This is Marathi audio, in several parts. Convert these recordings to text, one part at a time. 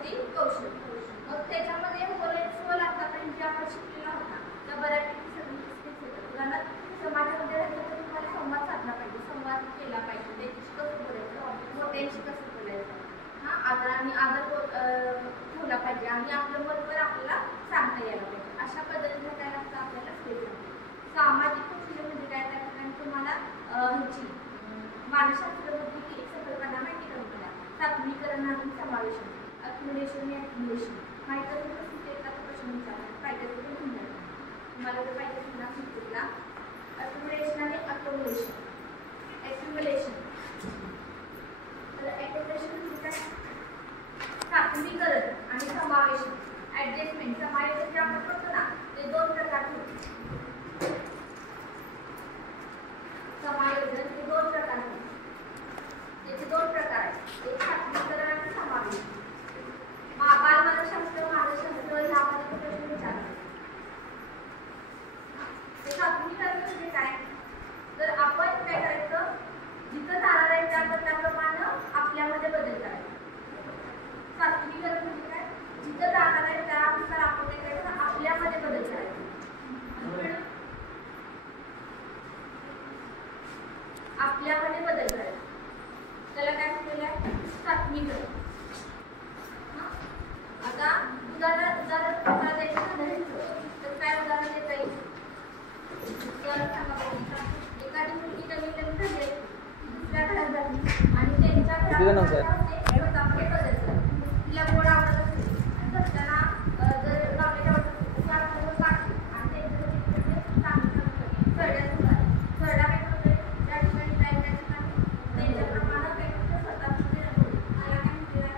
समाजातील कौशल्य. मग त्याच्यामध्ये स्वल आतापर्यंत जे आपण शिकलेला होता त्या बऱ्यापैकी सगळ्यांना समाजामध्ये राहायचं तर तुम्हाला संवाद साधला पाहिजे, संवाद केला पाहिजे, त्याच्याशी कसं बोलायचं, मोठ्यांशी कसं बोलायचं, आदर ठेवला पाहिजे आणि आपलं मनवर आपल्याला सांगता यायला पाहिजे. अशा पद्धतीने काय लागतं आपल्याला स्टेज. सामाजिक कौशल्य म्हणजे काय, त्या ठिकाणी तुम्हाला ह्याची मानसशास्त्रामध्ये एक संकल्पना माहिती का तुम्हाला, सात्विकरण आणि समावेशन, अक्युमुलेशन आणि ॲक्युमुलेशन माहिती असेल तर तिथे एखादा प्रश्न विचारला पाहिजे तर घेऊन जाईल तुम्हाला जर पाहिजे असेल ना सुचेला. अक्युमुलेशन आणि अक्युमुलेशन. ॲक्युमुलेशन तर ॲक्युमुलेशन म्हणजे काय, सात्विकरण आणि समावेशन, ॲडजस्टमेंट. समावेशन जे आपण करतो ना ते दोन प्रकारचे होते. समायोजन हे दोन प्रकारचे, त्याचे दोन प्रकार आहेत, एक सात्विकरण आणि समावेशन. बालमानसशास्त्र, मानसशास्त्र यामध्ये प्रश्न विचारतात. ते सात्विकरण म्हणजे काय, तर आपण काय करायचं, जिथं जाणार आहे त्याप्रमाणे आपल्यामध्ये बदल करायचा. सात्विकरण म्हणजे काय, जिथं जाणार आहे त्यानुसार आपण काय करायचं, आपल्यामध्ये बदल करायचा. आपल्यामध्ये बदल करायचा त्याला काय म्हटलेलं आहे, सात्विकरण. आता उदाहरण तुम्हाला द्यायचं तर काय उदाहरण देता येईल, तर एखादी मुलगी नवीन लग्न झाली दुसऱ्या घरात जाते आणि त्यांच्या घरामध्ये बदल झाला, तिला गोड आवडत असेल आणि घरच्यांना जर नॉलेज आवडत असेल त्या काढते आणि त्यांच्यासाठी सरड्या सरडा काय करतोय त्या ठिकाणी काय त्या ठिकाणी त्यांच्याप्रमाणे काय करतो स्वतःच त्याला काय म्हटलेलं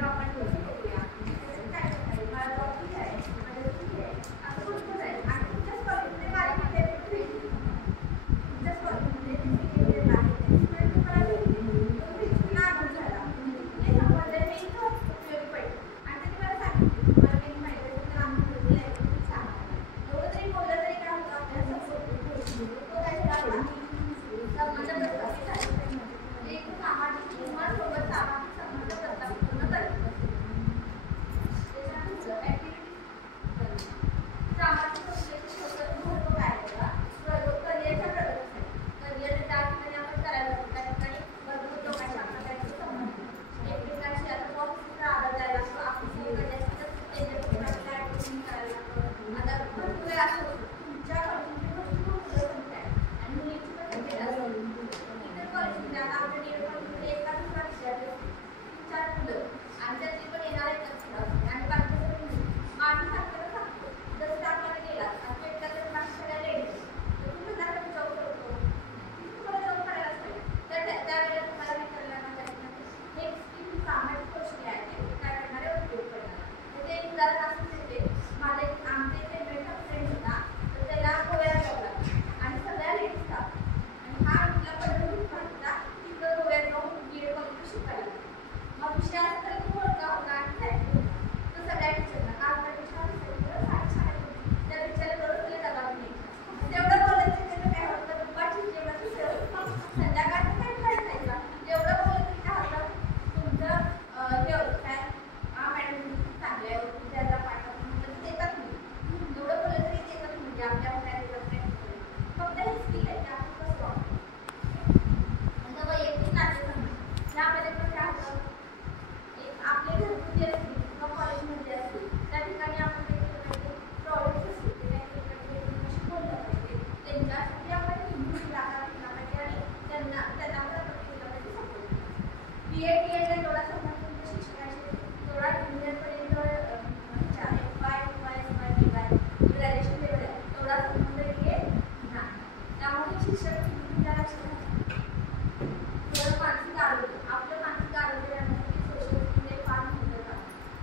म्हणजे आपण कसं करूया, काय करता मला जॉब किती आहे, माझं किती आहे, असं भरपूर आहे. आणि तुमच्याच कॉलेजमध्ये बारीक तुमच्याच कॉलेजमध्ये आहे तुम्हाला आनंद झाला ते समजलं हे इथं उपयोगी पडलं. आणि ते मला सांगितलं तुम्हाला काही माहिती असेल तर आम्ही बोललेलं आहे खूप छान एवढं तरी बोललं तरी काय होतं आपल्याला तो काय झाला संबंध प्रस्थापित झाले. एक सामाजिक किंवा सोबत सामाजिक संबंध प्रस्थापित पूर्ण करत त्याच्यानंतर ऍक्टिव्हिटी सामाजिक संस्थेचे महत्व काय आहे करिअरचा प्रगत आहे. करिअर त्या ठिकाणी आपण करायला लागतो त्या ठिकाणी भरपूर लोकांच्या आपल्याला संबंध एकमेकांशी आता बॉक्सचा आधार द्यायला लागतो. आपण करायला लागतो. आता भरपूर वेळ असं होतं तुमच्या कॉलेजमध्ये भरपूर मुलं संख्या आहे आणि मुलींची पण संख्या इतर कॉलेजमध्ये आता आपल्या डीएड कॉलेजमध्ये एकाच विषयाचे 3-4 मुलं आणि त्यातली पण येणार एकच आणि बाकी सगळे आम्ही सांगताना सांगतो जसं आपल्याला गेला आणि भेटला तर बाकी सगळ्या लेडीज तर तुम्ही जर जॉब करतो तुम्हाला जॉब करायलाच पाहिजे तर त्यावेळेला तुम्हाला विचारलं हे स्किल सामाजिक गोष्टी आहेत काय करणारे उपयोग करणार तर ते उदाहरण असं देते माझे आमचे जे बेस्ट फ्रेंड होता तर त्याला गोव्याला जावं लागलं आणि सगळ्या लेडीज आणि हा आपला पद्धत होता तिथं गोव्यात जाऊन बीएड कॉलेज शिकायला मग विषय असं तर तू ओळखा होता आणि जायचं तर सगळ्या टीचरला काल त्या टीचर त्या टीचरला बरोबर दबाव नाही तेवढं बोलत त्याचं काय होतं दुपारची जेवणाची संध्याकाळचं काय करायचं जेवढं बोलत तरी काय होतं तुमचं हे होतं काय हा मॅडम चांगलं आहे विद्यार्थ्याला पाठवून म्हणजे देतात नाही एवढं बोलत तरी देतात म्हणजे आपल्या फक्त हे स्किल आहे ते आपण कसं वापरतो. नंतर वैयक्तिक नातेसंबंध यामध्ये पण काय होतं एक आपले घरगुती असतील किंवा कॉलेजमध्ये असतील त्या ठिकाणी आपण प्रॉब्लेम्स असतील ते एकमेकांशी बोललं पाहिजे त्यांच्यासाठी आपण हिंदू इलाका केला पाहिजे आणि त्यांना आपण केलं पाहिजे सपोर्ट. बीएडला जेवढा संबंध तुमच्या शिक्षकाशी तेवढा इंजिनियरपर्यंत ग्रॅज्युएशन लेवल आहे तेवढा संबंध बीएड नाही. त्यामुळे शिक्षक तुमच्या लक्षात थोडं मानसिक आरोग्य आपलं मानसिक आरोग्य राहण्यासाठी सोशल स्किल हे फार महत्त्वाचं आहे.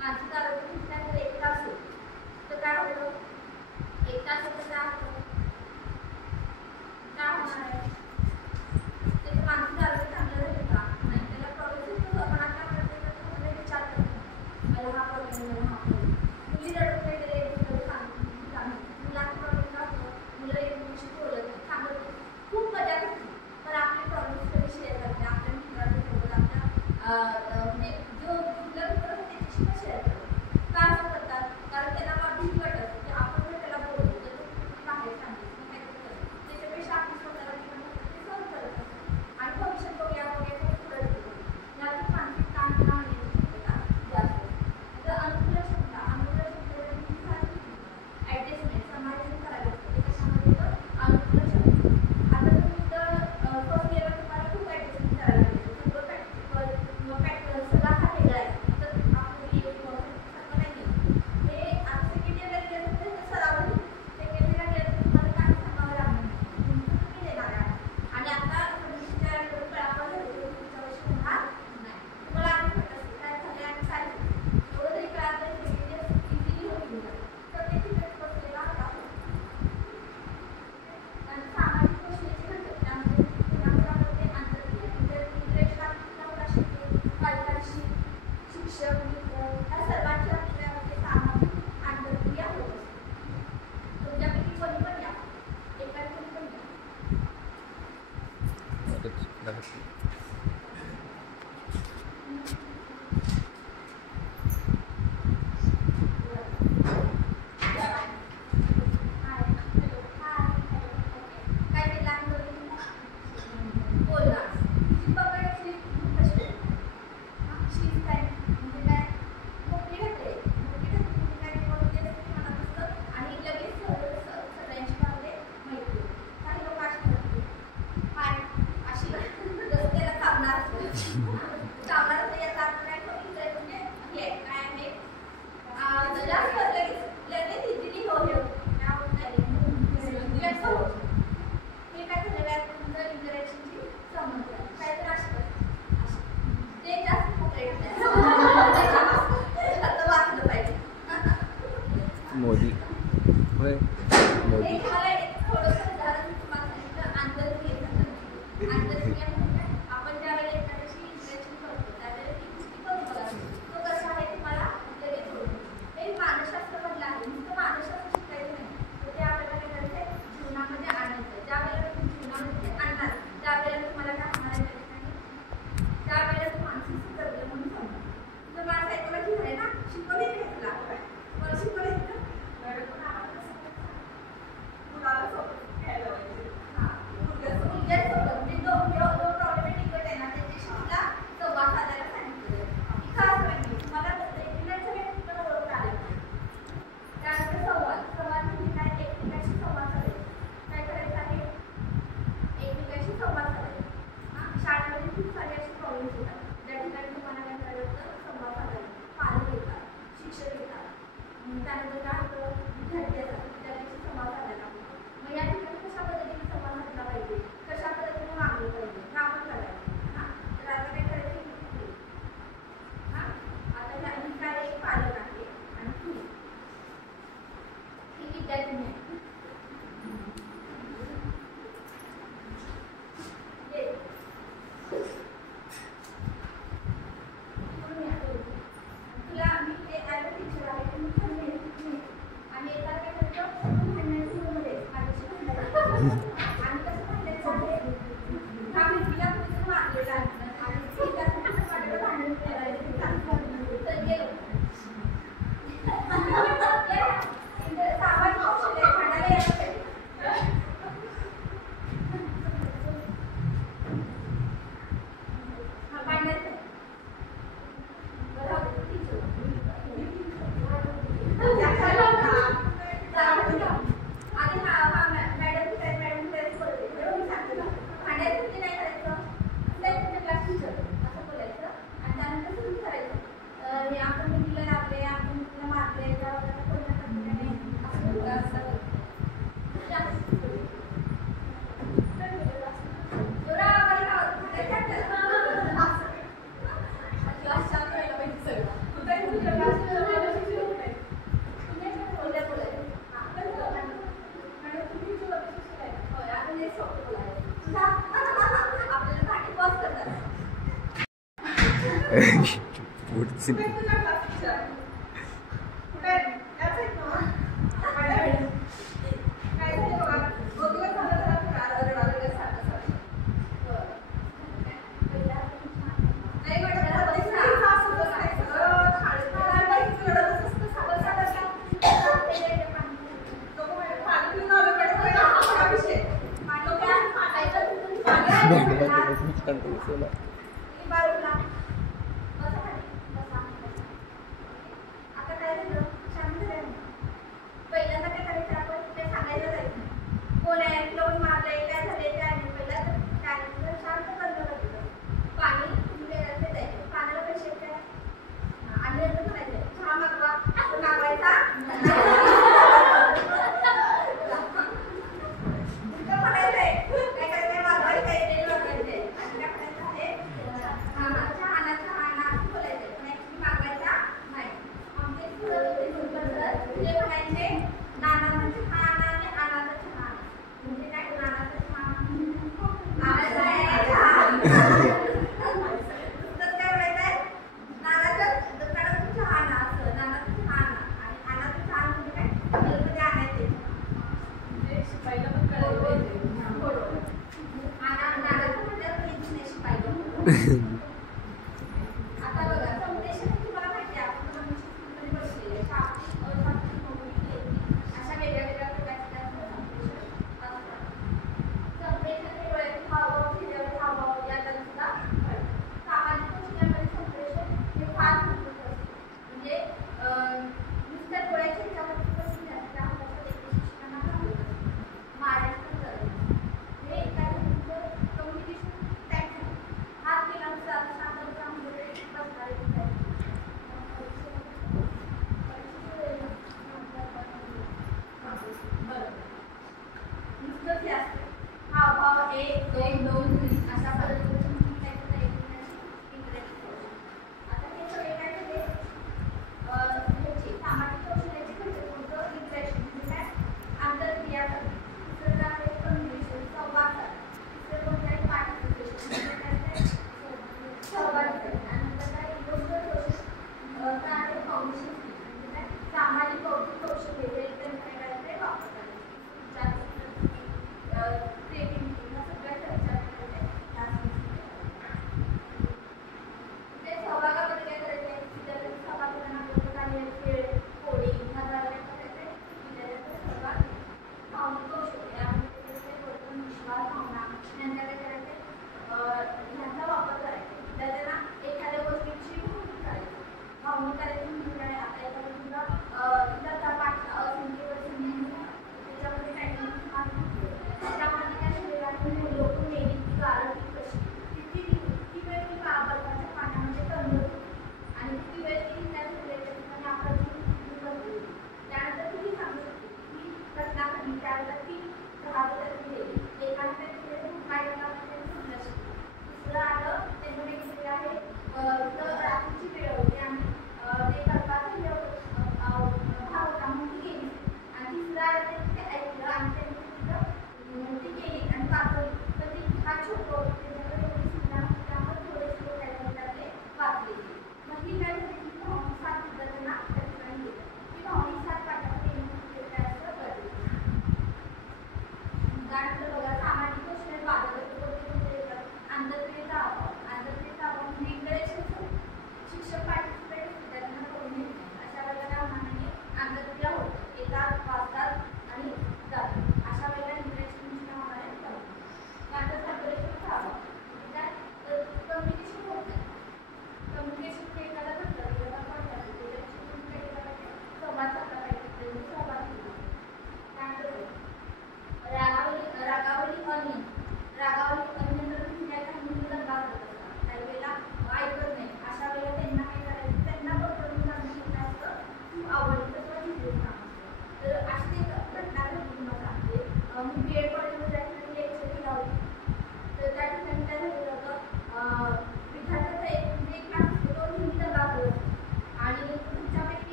मानसिक आरोग्य तुमच्याकडे एक तास होईल तर काय होतं एक तास होतं काय होतं काय होणार आहे त्याचं मानसिक आरोग्य चांगलं राहील का नाही त्याला प्रॉब्लेम येतो आपण आपल्या प्रत्येकाचा विचार करतो मला हा प्रॉब्लेम मला हा प्रॉब्लेम मुली रडून वगैरे मुलांचा प्रॉब्लेम काय होतं मुलं एकमेकांशी बोलत नाही सांगत खूप मजा करते पण आपले प्रॉब्लेम्स कधी शेअर करते आपल्या मित्रांसोबत आपल्या म्हणजे जो कुठला मित्र त्याच्याशी पण शेअर करतो का असं करतात कारण त्यांना भीती वाटत की आपण जर त्याला बोलतो तर तो बाहेर सांगितलं काय करतो त्याच्यापेक्षा आपण स्वतःला ते सहन करत असतो आणि भविष्यात बघूया पुढे यातून मानसिक ताणतणाव जास्त तर अनुकूल क्षमता ॲडजस्टमेंट समाधान करायला लागतं त्याच्यामध्ये तर अनुकूल क्षमता आता तुम्ही तर फर्स्ट इयरला तुम्हाला खूप ॲडजस्टमेंट करायला लागते सगळं प्रॅक्टिकल सगळा हा वेगळा आहे तर आपण सगळं नाही हे आता सेकंड इयरला गेलं तर त्याचा सराव नाही सेकंड इयरला गेलं तर तुम्हाला काय सांगावं लागणार नाही तुमचं तुम्ही देणार आहे आणि आता तुमच्या कळावं झालं तुमच्या वर्षी होणार नाही तुम्हाला आधी भेटत असेल काय झाले आणि काय एवढं तरी कळालं सेकंड इयर इझिली होईल तर ते तिथेच बसलेला होता. आणि सामाजिक गोष्टीचे घटक त्यामध्ये पुण्यामध्ये आंतरक्रिया शिकते पालकांशी शिक्षक मित्र ह्या सर्वांची आपल्यामध्ये सामाजिक आंतरक्रिया होत असते. तुमच्यापैकी कोणी पण या एकाने कोणी पण या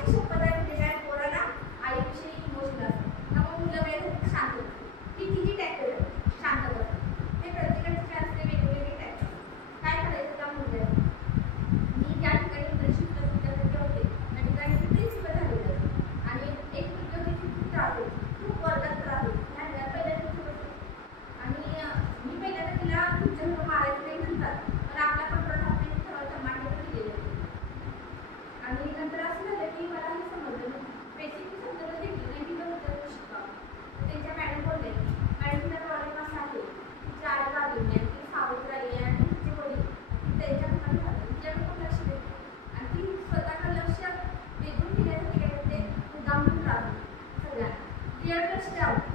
आईची शपथ आहे म्हणजे काय पोराला आईविषयी इमोशनल असतं. त्यामुळे मुलं काय शांत असतात. ती तिची टॅक्टर शांत असतात. ते प्रत्येकाचे काय असते वेगवेगळे टॅक्टर. काय करायचं त्या मुलाला? मी ज्या ठिकाणी इंटर्नशिप तुमच्याकडे होते त्या ठिकाणी मी प्रिन्सिपल झालेलं आणि एक मुलगी होती ती खूप त्रास होती, खूप वर्गात त्रास होती. पहिल्यांदा आणि मी पहिल्यांदा तिला तुमच्याकडे मारायचं नाही म्हणतात, पण आपला कंट्रोल राहत नाही ठरवायचं मांडलं दिलेलं. आणि नंतर असं झालं की मला हे समजलं बेसिक समजायला घेतलं नाही की नंतर शिकावं. त्यांच्या मॅडम बोलले मॅडमचा प्रॉब्लेम असा आहे तिची आई वागली आहे, ती सावध राहिली आहे आणि तिचे वडील त्यांच्या हातात झालं तिच्याकडे खूप लक्ष देते आणि ती स्वतःकडे लक्ष वेधून घेण्यासाठी काय करते मुद्दाम त्रास सगळ्यांना क्लिअर लक्ष द्यावं.